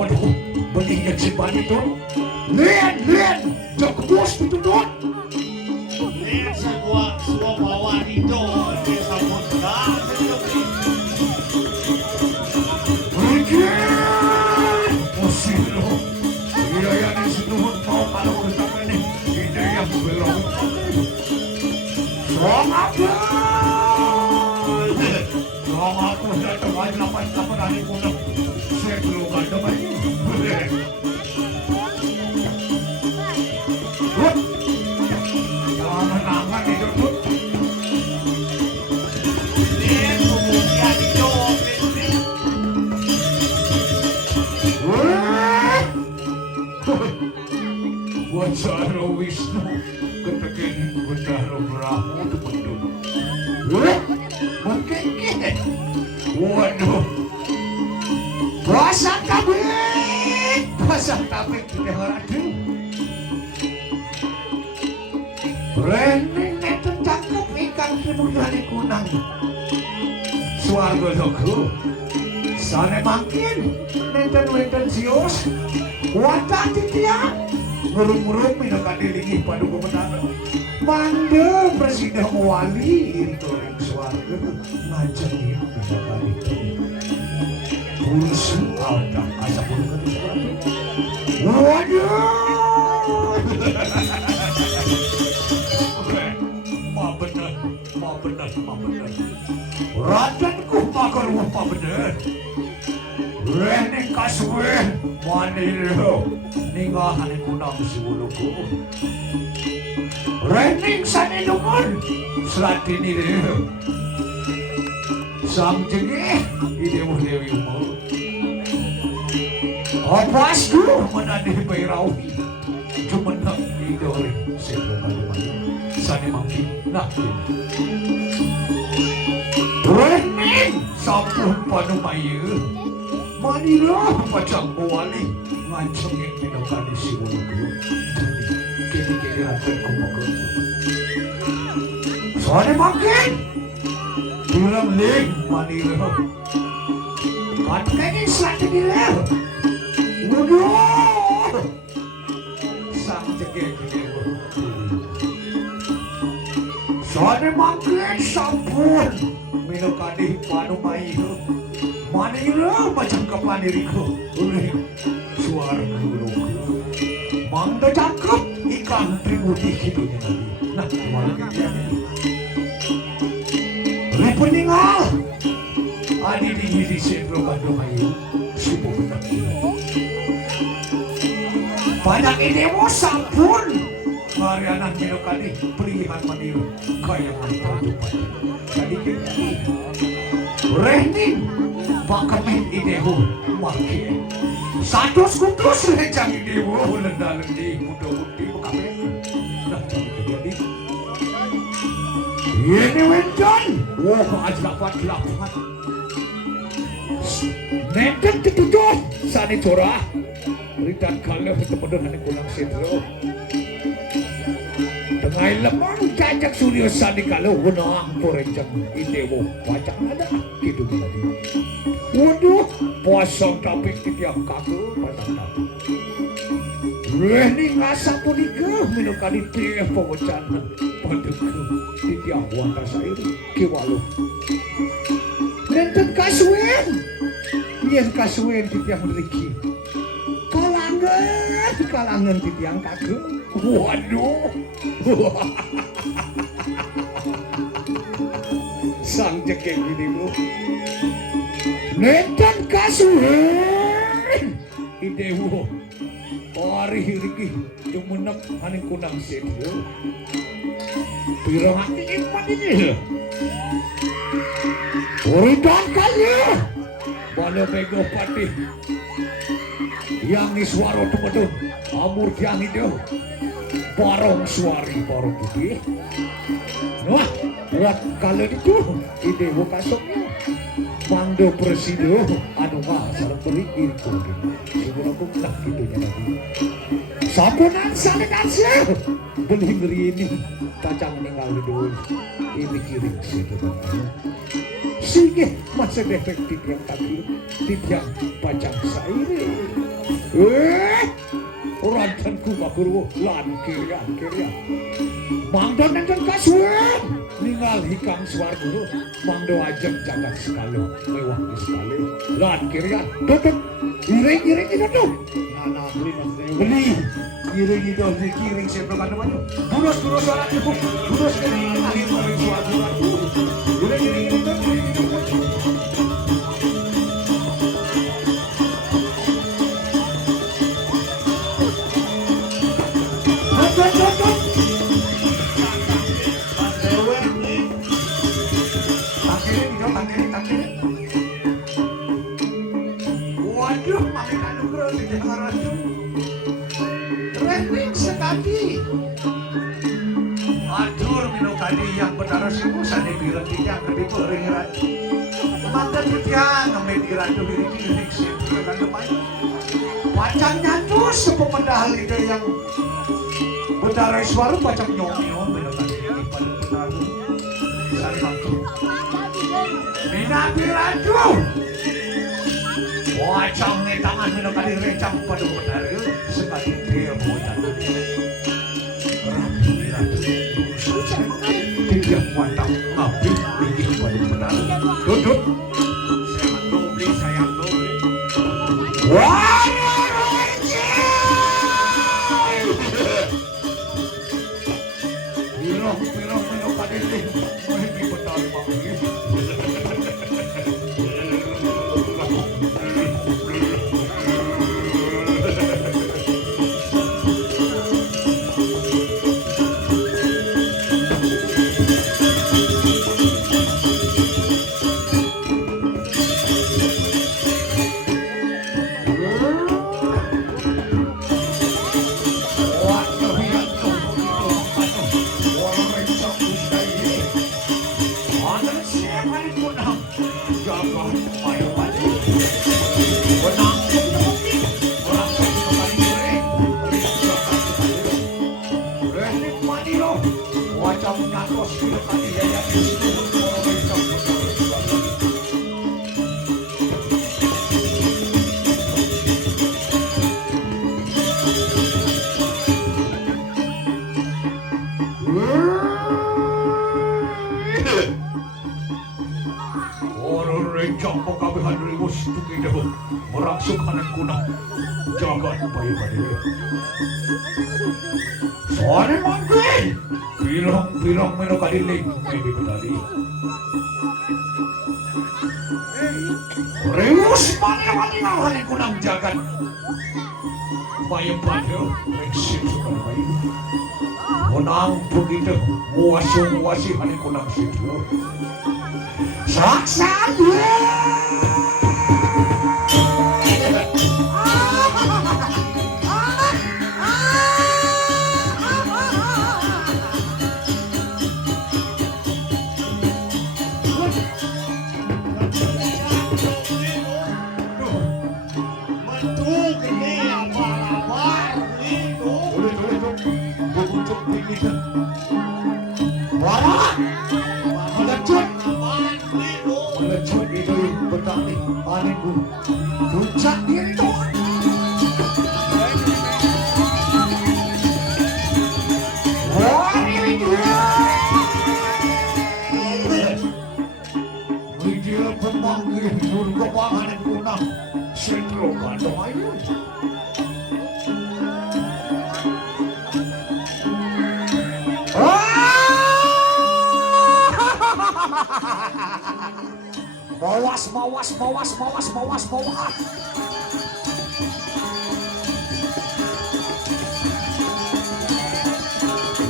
Waduh, beningnya si Bani tuh. Lihat, jokbus itu tuh. Lihat semua bawa itu, desa Bunda. Berikan, pusing loh. Iya yang disetuhun mau kalau kita ini, ini yang belum. Selamat datang aja lapan kapan hari pun. Saya belum ada banyak. Jangan angan itu tuh. Lihat kemudian itu. Wajaro Wisnu ketekeni Bendahara Brahmo temen. Mengkeke. Waduh. Pasang tabik kita haradu. Rening neten cakep ikan kemudian kunang. Swarga loku. Sane makin nenten sios. Watan titiang. Ngurung-ngurung minangkan dilingi paduka petana. Mande presiden wali itu yang swarga ngajarin minangkan itu. Pulsu ada asa puluh ke swarga. Waduh. Ma benar. Radanku makan rupa benar. Rening kaswe manilo ningahan kunang siwuluku. Rening sanilungan selatini lho. Sang jengih ide mo dewi mo. Apas ko manadih bayrawi. Jumenang idori sebelum kalimantan. Sani mangki nak. Rening sampun panumayu. Manila pacang wali ngancengin minangkan si wuluku. Kini rakyat kumakan. Soalnya makin bilang ling Manila. Kan kayaknya selatan dia. Waduh. Sang cekek ini. Soalnya makin sampun minangkan panumayu. Manila macam kapan diriku oleh suara guru. Mangga cakep ikan pribudi hidupnya lagi. Nah, malam ini Repeningal adi di sentro kandomayu subuh benar. Banyak idemu sampun Mariana minokani pilihan maniru kaya mantap jadi Renin pakamin idehu makin satu skutus lecang idehu lenda-lendi muda-mudi pakamin nah jadi ini wendan wah ajabat nenten tutut sani corah ritan kalau teman-teman ini kurang sendro tengah lemang cacak suryo sani kalau wenang porencang idewo pacak ada gitu tadi waduh posong tapi tiang kaku pasang tapi ini ngasa punika minukani pilih pengocanan paduku tiang wanda saya kiwalu nenten kasuwen yang kasuwen tiang riki kalangan tiang kaku waduh sang jekek gini bu nenten kasuwen idewu hari riki jumenep haning kunang sedio pirang hati iman ini urutan kali walau bego patih yang iswaro teman-teman amur tiang itu barong suari barong putih wah buat kalau itu ide kasoknya mando presido anu mah sareng beri itu sebelum aku nak gitunya lagi sabunan sanitasi beli beri ini kacang meninggal di dulu ini kirim situ sehingga masih efektif yang tadi tidak pacang saya Rancanku bakuru lan kirian. Mangdon enten kasuan. Ningal hikang Swarguru. Mangdo ajeng jagat sekali. Mewah sekali. Lan kirian. Tutup. Iring itu tuh. Nana beli Mas Dewi. Beli. Iring itu kiring saya kan namanya. Budos orang cukup. Budos kering akhir dari Swarguru. Iring itu. Mas Dewi nih. Tangkirin. Waduh, makin anugerah di Jakarta itu. Trending sekali. Adur minum kali yang benar sih, sani bilang tidak lebih beringat. Maka dia ngambil itu diri sih, dengan depan. Wajahnya tuh sepemedal itu yang benar suara macam nyong minum kali pada benar itu. Sani waktu. Minati raju. Wajah nih tangan minum kali recam pada benar itu sekali dia mudah. Rapi raju. Tidak mantap ngapain bikin pada benar. Duduk. Sayang dobli. Wah. Pirong minum kali ini. Ini benar banget. Merangsukan kunang jagat bayi-bayi. Soalnya mangkin bilang minum kadiling ini tadi. Remus mana kunang jagat bayi-bayi reksip suka bayi. Kunang begitu muasi hani kunang situ. Saksan melecut itu petani anehku puncak diri tuh dia pemanggil surga pangan kunang sentro kandung ayu Mawas.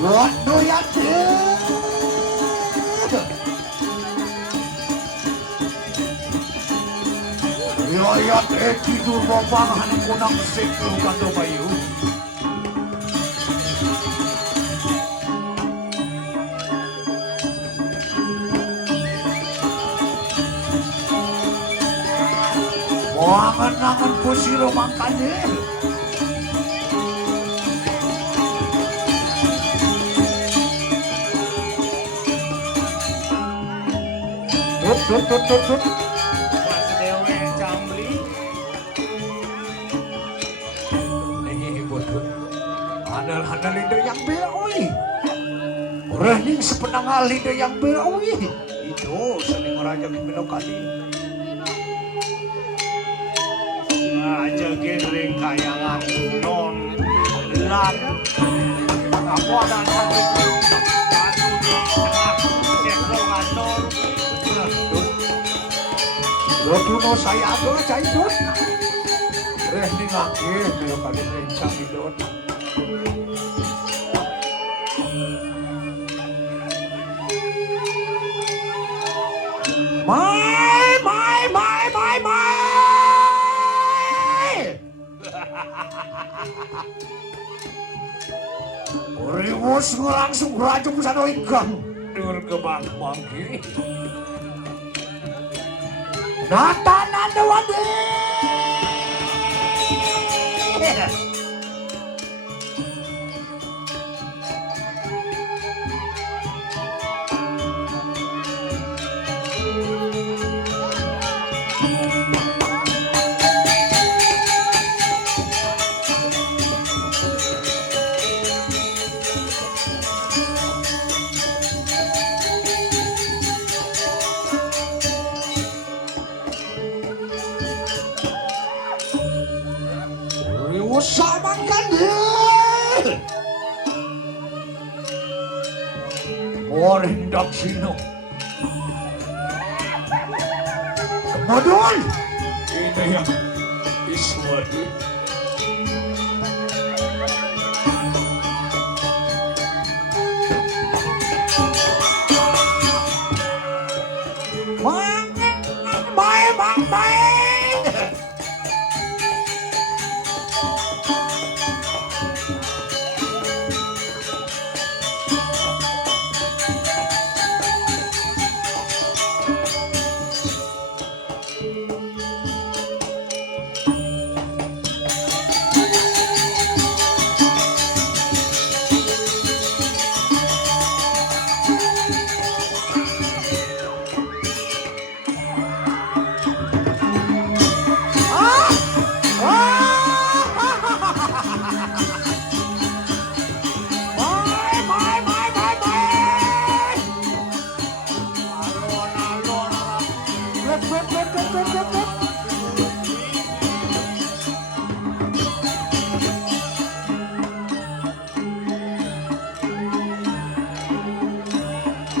What do you do? Lihat itu bapangan kunang sekru kando bayu. Angan-angan pusiro mangkanya. Tut. Mas Dewi Camli. handal-handal itu yang beoi. Rening sepenang itu yang beoi. Itu saling raja Minokadi. Aja gering kayangan non lan. Aku ada satu di tengah ceklongan non. Lotuno saya ada caidot. Rening akhir Minokadi rencang idot. Riwus langsung rajung sano ikan dengan kebang mangki. Natan anda wadi. Samakan dia. Orang dak sino. Kemudian ini yang iswadi.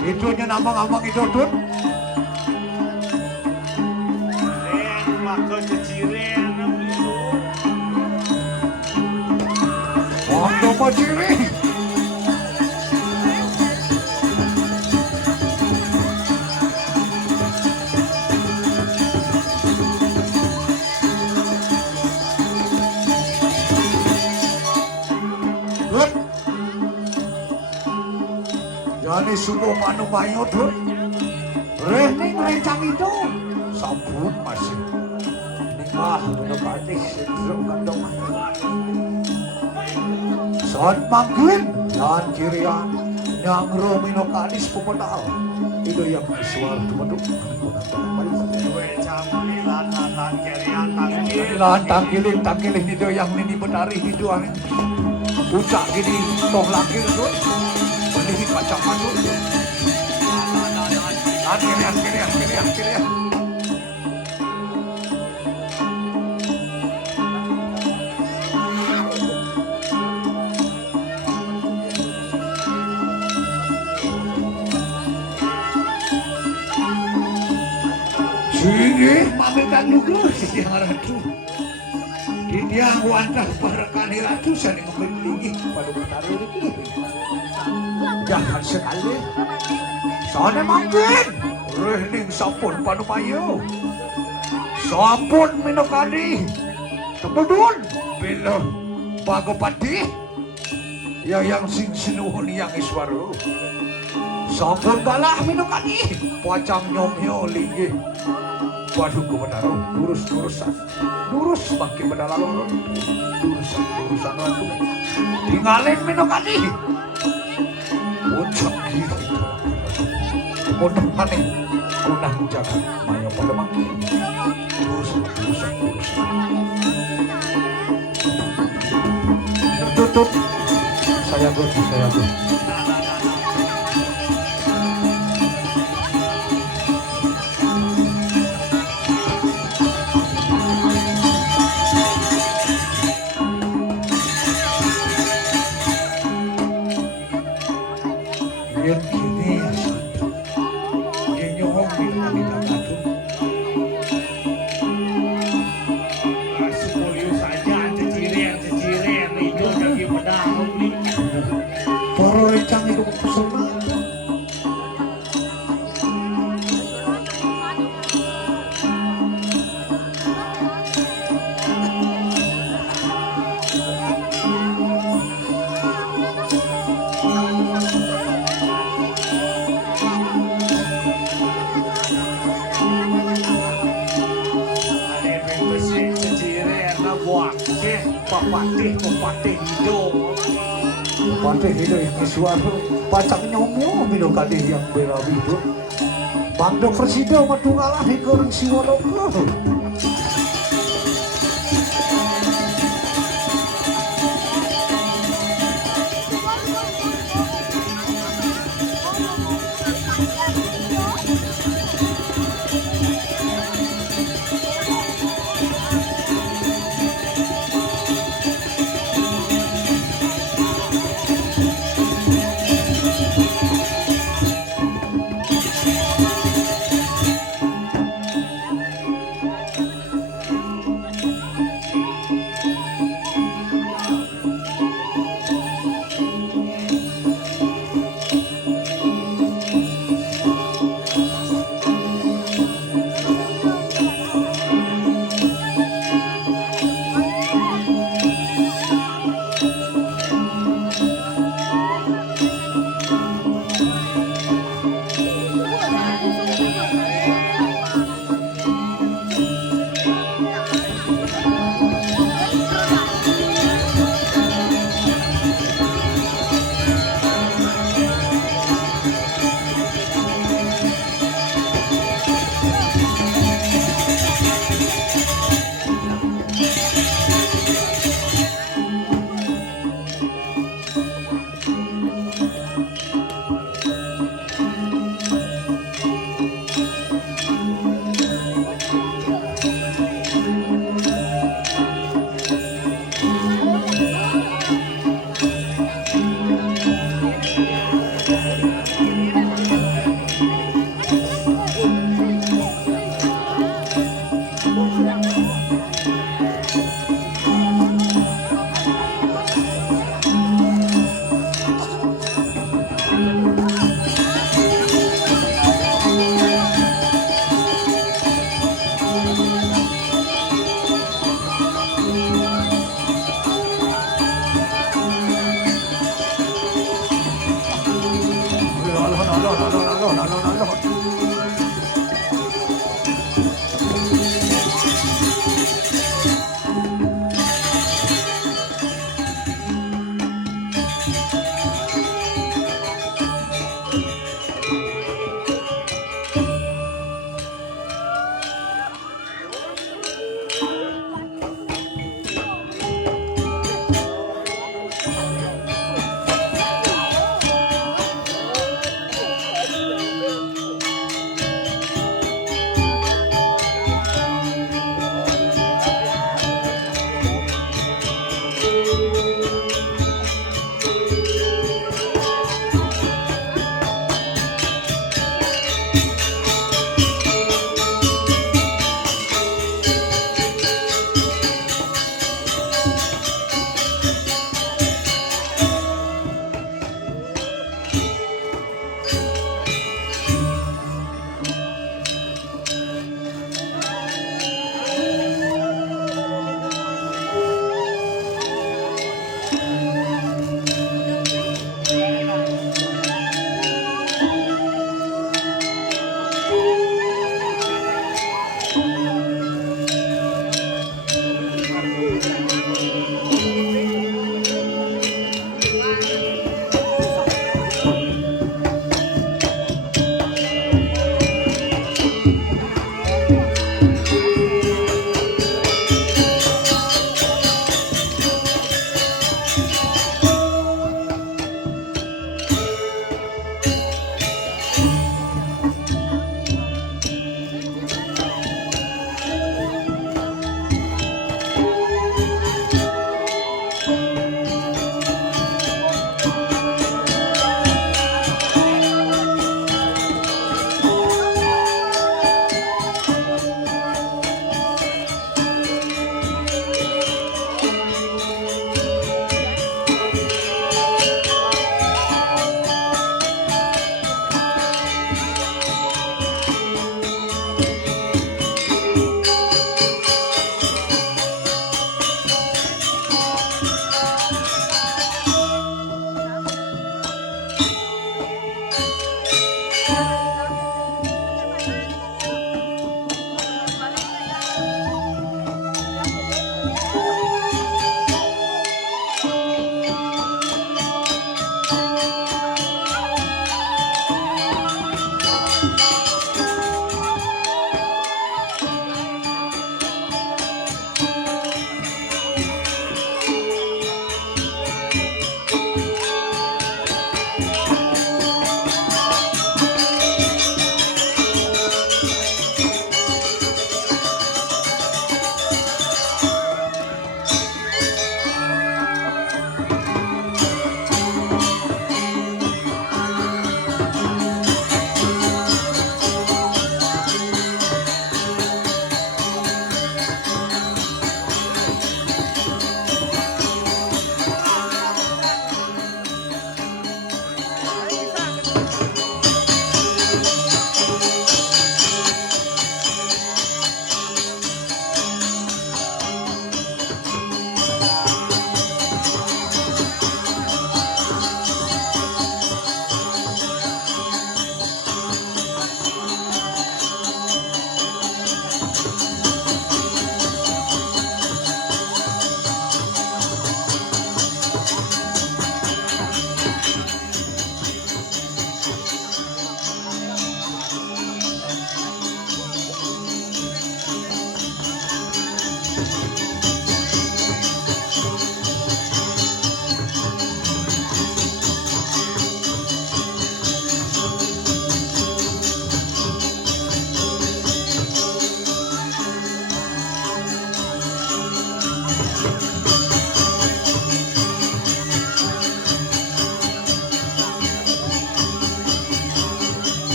Itunya nambang-ambang itu tuh. Ren maka ceciren itu. Untuk maciri. Jadi subuh manu bayo tuh. Rening rencang itu. Sampun masih. Nikah menepati sindrom kandung. Saat manggil dan kirian yang Minokadis pemodal. Itu yang suara tumeduk. Lan tangkilin itu yang ini benari itu angin. Pucak gini toh lagi itu. Beli kacang madu. Kirian. Sini mamekan lugu si ratu. Dia wantah para kani ratu saling membeli pada benari itu. Jahat sekali. Sana mampir. Rening sampun panumayo. Sampun Minokadi. Kemudian bila Bagopati yang sing sinuhun yang iswaru. Sampun kalah Minokadi. Pacang nyomyo linggi. Waduh kebenaran lurus-lurusan. Lurus makin benaran. Lurusan aku. Tinggalin Minokadi. Ucap gitu. Untuk panik gunah jaga mayo pada makin. Lurus. Tertutup. saya pun. Yang kini yang nyohong di kakadu. Supolio saja ceciren itu jadi pedang nih. Para rencang itu pesona. Papatih hidung. Pandai itu yang suara pacak nyomo minum kadih yang berawi itu. Bang Dok Presiden madu ngalah di goreng si Wonoko.